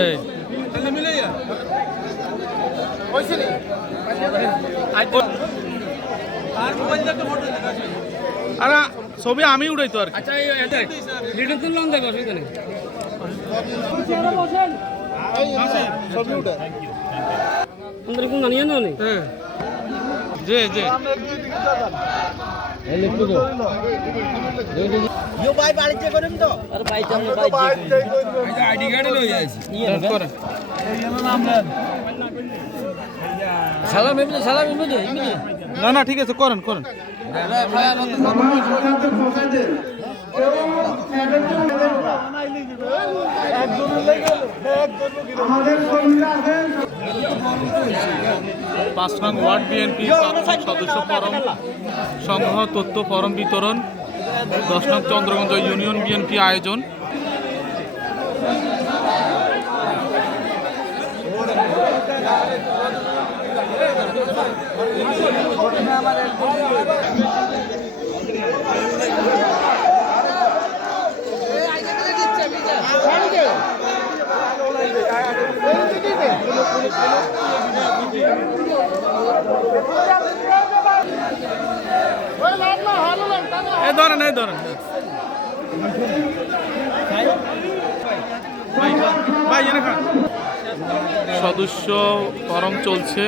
এই। আরে ছবি আমি উড়াইতো আর আচ্ছা এই তো অসুবিধা নেই। কোন জানিয়ে না? নেই হ্যাঁ যে যে আরে বাইক চালানো বাইক আইডি কার্ডে করেন সালাম এমনি সালাম এমনি এমনি না না ঠিক আছে করেন করেন। পাঁচ নং ওয়ার্ড বিএনপি সদস্য ফরম সংগ্রহ তথ্য ফরম বিতরণ দশ নং চন্দ্রগঞ্জ ইউনিয়ন বিএনপি আয়োজন। এই ধরেন এই ধরেন। সদস্য করম চলছে।